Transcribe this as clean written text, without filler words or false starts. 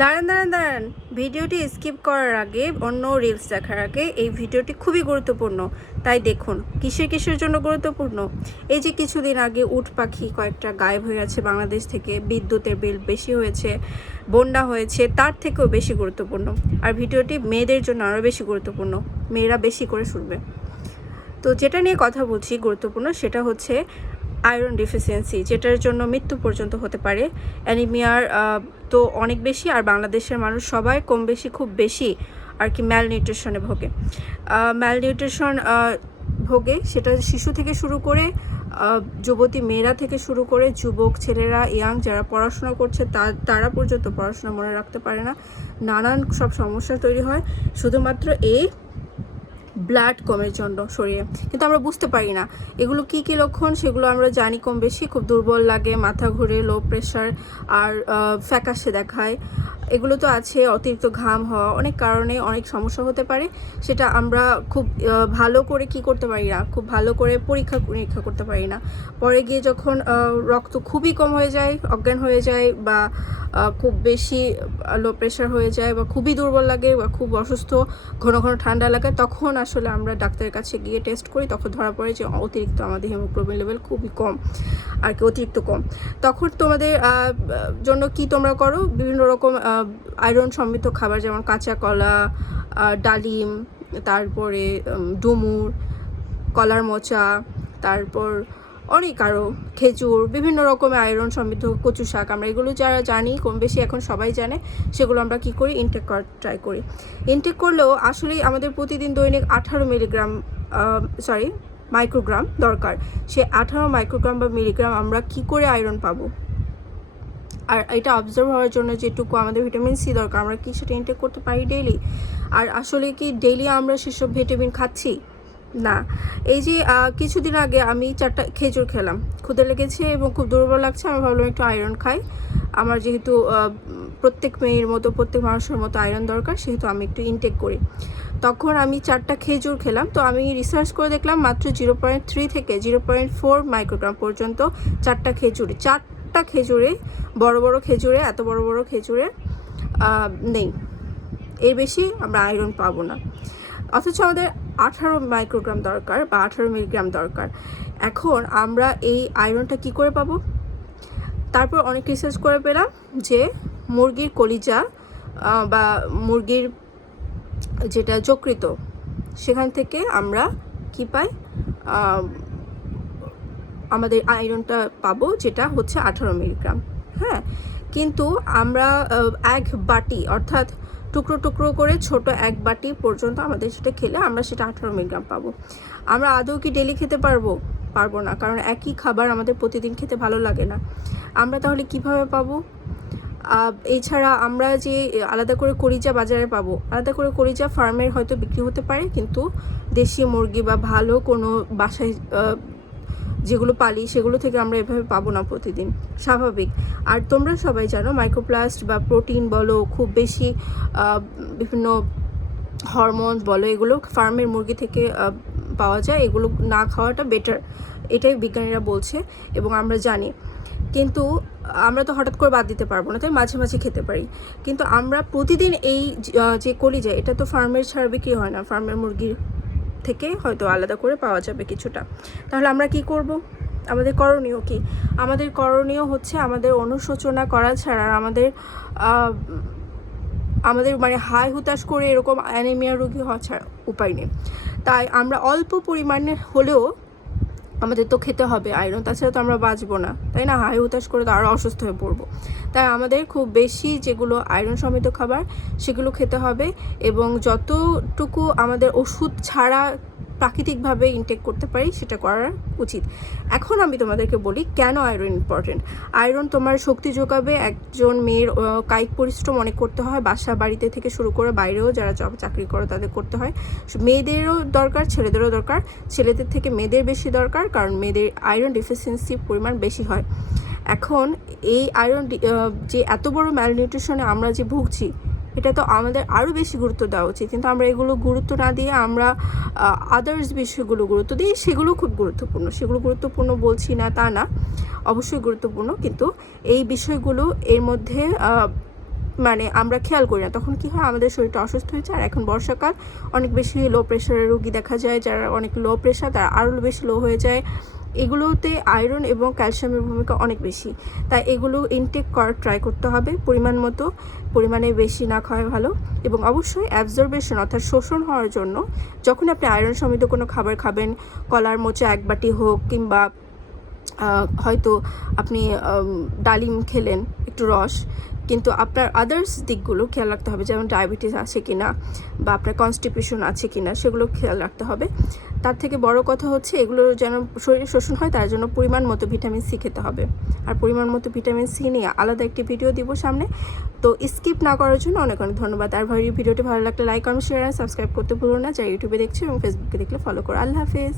দাঁড়ান দাঁড়ান দাঁড়ান, ভিডিওটি স্কিপ করার আগে, অন্য রিলস দেখার আগে এই ভিডিওটি খুবই গুরুত্বপূর্ণ। তাই দেখুন কিসের কিসের জন্য গুরুত্বপূর্ণ। এই যে কিছুদিন আগে উট পাখি কয়েকটা গায়েব হয়ে গেছে বাংলাদেশ থেকে, বিদ্যুতের বিল বেশি হয়েছে, বন্যা হয়েছে, তার থেকেও বেশি গুরুত্বপূর্ণ। আর ভিডিওটি মেয়েদের জন্য আরও বেশি গুরুত্বপূর্ণ, মেয়েরা বেশি করে শুনবে। তো যেটা নিয়ে কথা বলছি গুরুত্বপূর্ণ, সেটা হচ্ছে আয়রন ডিফিসিয়েন্সি, যেটার জন্য মৃত্যু পর্যন্ত হতে পারে। অ্যানিমিয়ার তো অনেক বেশি, আর বাংলাদেশের মানুষ সবাই কম বেশি খুব বেশি আর কি ম্যালনিউট্রিশনে ভোগে। ম্যালনিউট্রিশন ভোগে, সেটা শিশু থেকে শুরু করে যুবতী মেয়েরা থেকে শুরু করে যুবক ছেলেরা, ইয়াং যারা পড়াশোনা করছে তারা পর্যন্ত পড়াশোনা মনে রাখতে পারে না। নানান সব সমস্যা তৈরি হয় শুধুমাত্র এই ব্লাড কমের জন্য শরীরে, কিন্তু আমরা বুঝতে পারি না এগুলো কি কি লক্ষণ। সেগুলো আমরা জানি কম বেশি, খুব দুর্বল লাগে, মাথা ঘুরে, লো প্রেশার, আর ফ্যাকাশে দেখায়। এগুলো তো আছে, অতিরিক্ত ঘাম হওয়া, অনেক কারণে অনেক সমস্যা হতে পারে। সেটা আমরা খুব ভালো করে কি করতে পারি না, খুব ভালো করে পরীক্ষা নিরীক্ষা করতে পারি না। পরে গিয়ে যখন রক্ত খুবই কম হয়ে যায়, অজ্ঞান হয়ে যায়, বা খুব বেশি লো প্রেশার হয়ে যায়, বা খুবই দুর্বল লাগে, বা খুব অসুস্থ, ঘন ঘন ঠান্ডা লাগে, তখন আসলে আমরা ডাক্তারের কাছে গিয়ে টেস্ট করি। তখন ধরা পড়ে যে অতিরিক্ত আমাদের হিমোগ্লোবিন লেভেল খুবই কম, আর কি অতিরিক্ত কম। তখন তোমাদের জন্য কি তোমরা করো, বিভিন্ন রকম আয়রন সমৃদ্ধ খাবার, যেমন কাঁচা কলা, ডালিম, তারপরে ডুমুর, কলার মোচা, তারপর অনেক আরও খেজুর, বিভিন্ন রকমের আয়রন সমৃদ্ধ, কচু শাক, আমরা এগুলো যারা জানি কম বেশি, এখন সবাই জানে, সেগুলো আমরা কি করি, ইনটেক করার ট্রাই করি। ইনটেক করলেও আসলেই আমাদের প্রতিদিন দৈনিক 18 মিলিগ্রাম মাইক্রোগ্রাম দরকার। সে 18 মাইক্রোগ্রাম বা মিলিগ্রাম আমরা কি করে আয়রন পাবো? আর এটা অবজার্ভ হওয়ার জন্য যেটুকু আমাদের ভিটামিন সি দরকার, আমরা কি সেটা ইনটেক করতে পারি ডেইলি? আর আসলে কি ডেইলি আমরা সেসব ভিটামিন খাচ্ছি? না। এই যে কিছুদিন আগে আমি 4টা খেজুর খেলাম, ক্ষুধা লেগেছে এবং খুব দুর্বল লাগছে, আমি ভাবলাম একটু আয়রন খাই। আমার যেহেতু প্রত্যেক মেয়ের মতো, প্রত্যেক মানুষের মতো আয়রন দরকার, সেহেতু আমি একটু ইনটেক করি। তখন আমি 4টা খেজুর খেলাম। তো আমি রিসার্চ করে দেখলাম মাত্র 0.3 থেকে 0.4 মাইক্রোগ্রাম পর্যন্ত 4টা খেজুরে, বড় বড় খেজুরে, এত বড় বড় খেজুরে নেই। এর বেশি আমরা আয়রন পাবো না। অথচ আমাদের 18 মাইক্রোগ্রাম দরকার বা 18 মিলিগ্রাম দরকার। এখন আমরা এই আয়রনটা কি করে পাবো? তারপর অনেক রিসার্চ করে পেলাম যে মুরগির কলিজা বা মুরগির যেটা যকৃৎ, সেখান থেকে আমরা কি পাই, আমাদের আয়রনটা পাবো, যেটা হচ্ছে 18 মিলিগ্রাম। হ্যাঁ, কিন্তু আমরা এক বাটি, অর্থাৎ টুকরো টুকরো করে ছোট এক বাটি পর্যন্ত আমাদের সেটা খেলে আমরা সেটা 18 মিলিগ্রাম পাবো। আমরা আদৌ কি ডেলি খেতে পারবো না, কারণ একই খাবার আমাদের প্রতিদিন খেতে ভালো লাগে না। আমরা তাহলে কিভাবে পাবো? এছাড়া আমরা যে আলাদা করে কলিজা বাজারে পাবো, আলাদা করে কলিজা ফার্মের হয়তো বিক্রি হতে পারে, কিন্তু দেশি মুরগি বা ভালো কোনো বাসায় যেগুলো পালি সেগুলো থেকে আমরা এভাবে পাবো না প্রতিদিন, স্বাভাবিক। আর তোমরা সবাই জানো মাইক্রোপ্লাস্ট বা প্রোটিন বলো, খুব বেশি বিভিন্ন হরমোন বলো, এগুলো ফার্মের মুরগি থেকে পাওয়া যায়। এগুলো না খাওয়াটা বেটার, এটাই বিজ্ঞানীরা বলছে এবং আমরা জানি। কিন্তু আমরা তো হঠাৎ করে বাদ দিতে পারবো না, তাই মাঝে মাঝে খেতে পারি। কিন্তু আমরা প্রতিদিন এই যে কলিজা, এটা তো ফার্মের ছাড়া বিক্রি হয় না, ফার্মের মুরগির থেকে হয়তো আলাদা করে পাওয়া যাবে কিছুটা। তাহলে আমরা কি করব? আমাদের করণীয় কি? আমাদের করণীয় হচ্ছে আমাদের অনুশোচনা করা ছাড়া, আমাদের মানে হাই হুতাশ করে এরকম অ্যানিমিয়া রোগী হওয়া ছাড়া উপায় নেই। তাই আমরা অল্প পরিমাণে হলেও আমাদের তো খেতে হবে আয়রন, তাছাড়া তো আমরা বাঁচবো না, তাই না? হাই হুতাশ করে তো আরও অসুস্থ হয়ে পড়বো। তাই আমাদের খুব বেশি যেগুলো আয়রন সমৃদ্ধ খাবার সেগুলো খেতে হবে, এবং যতটুকু আমাদের ওষুধ ছাড়া প্রাকৃতিকভাবে ইনটেক করতে পারি সেটা করা উচিত। এখন আমি তোমাদেরকে বলি কেন আয়রন ইম্পর্টেন্ট। আয়রন তোমার শক্তি যোগাবে। একজন মেয়ের কায়িক পরিশ্রম অনেক করতে হয়, বাসা বাড়িতে থেকে শুরু করে বাইরেও যারা চাকরি করে তাদের করতে হয়। মেয়েদেরও দরকার, ছেলেদেরও দরকার। ছেলেদের থেকে মেয়েদের বেশি দরকার, কারণ মেয়েদের আয়রন ডিফিসিয়েন্সির পরিমাণ বেশি হয়। এখন এই আয়রন যে এত বড় ম্যালনিউট্রিশনে আমরা যে ভুগছি, এটা তো আমাদের আরও বেশি গুরুত্ব দেওয়া উচিত, কিন্তু আমরা এগুলো গুরুত্ব না দিয়ে আমরা আদার্স বিষয়গুলো গুরুত্ব দিই। সেগুলো খুব গুরুত্বপূর্ণ, সেগুলো গুরুত্বপূর্ণ বলছি না তা না, অবশ্যই গুরুত্বপূর্ণ, কিন্তু এই বিষয়গুলো এর মধ্যে মানে আমরা খেয়াল করি না, তখন কি হয় আমাদের শরীরটা অসুস্থ হয়ে যায়। আর এখন বর্ষাকাল, অনেক বেশি লো প্রেশারের রোগী দেখা যায়, যারা অনেক লো প্রেশার তারা আরও বেশি লো হয়ে যায়। এগুলোতে আয়রন এবং ক্যালসিয়ামের ভূমিকা অনেক বেশি, তাই এগুলো ইনটেক করার ট্রাই করতে হবে পরিমাণ মতো, পরিমাণে বেশি না খাওয়া ভালো। এবং অবশ্যই অ্যাবজর্বেশন অর্থাৎ শোষণ হওয়ার জন্য যখন আপনি আয়রন সমৃদ্ধ কোনো খাবার খাবেন, কলার মোচা 1 বাটি হোক, কিংবা হয়তো আপনি ডালিম খেলেন একটু রস, কিন্তু আপনার আদার্স দিকগুলো খেয়াল রাখতে হবে, যেমন ডায়াবেটিস আছে কি না বা আপনার কনস্টিপেশন আছে কি না, সেগুলো খেয়াল রাখতে হবে। তার থেকে বড় কথা হচ্ছে এগুলো যেন শরীরে শোষণ হয়, তার জন্য পরিমাণ মতো ভিটামিন সি খেতে হবে। আর পরিমাণ মতো ভিটামিন সি নিয়ে আলাদা একটি ভিডিও দিব সামনে, তো স্কিপ না করার জন্য অনেক অনেক ধন্যবাদ। আর ভিডিওটি ভালো লাগলে লাইক, কমেন্ট, শেয়ার আর সাবস্ক্রাইব করতে ভুলো না, যারা ইউটিউবে দেখছে এবং ফেসবুকে দেখলে ফলো করো। আল্লাহ হাফেজ।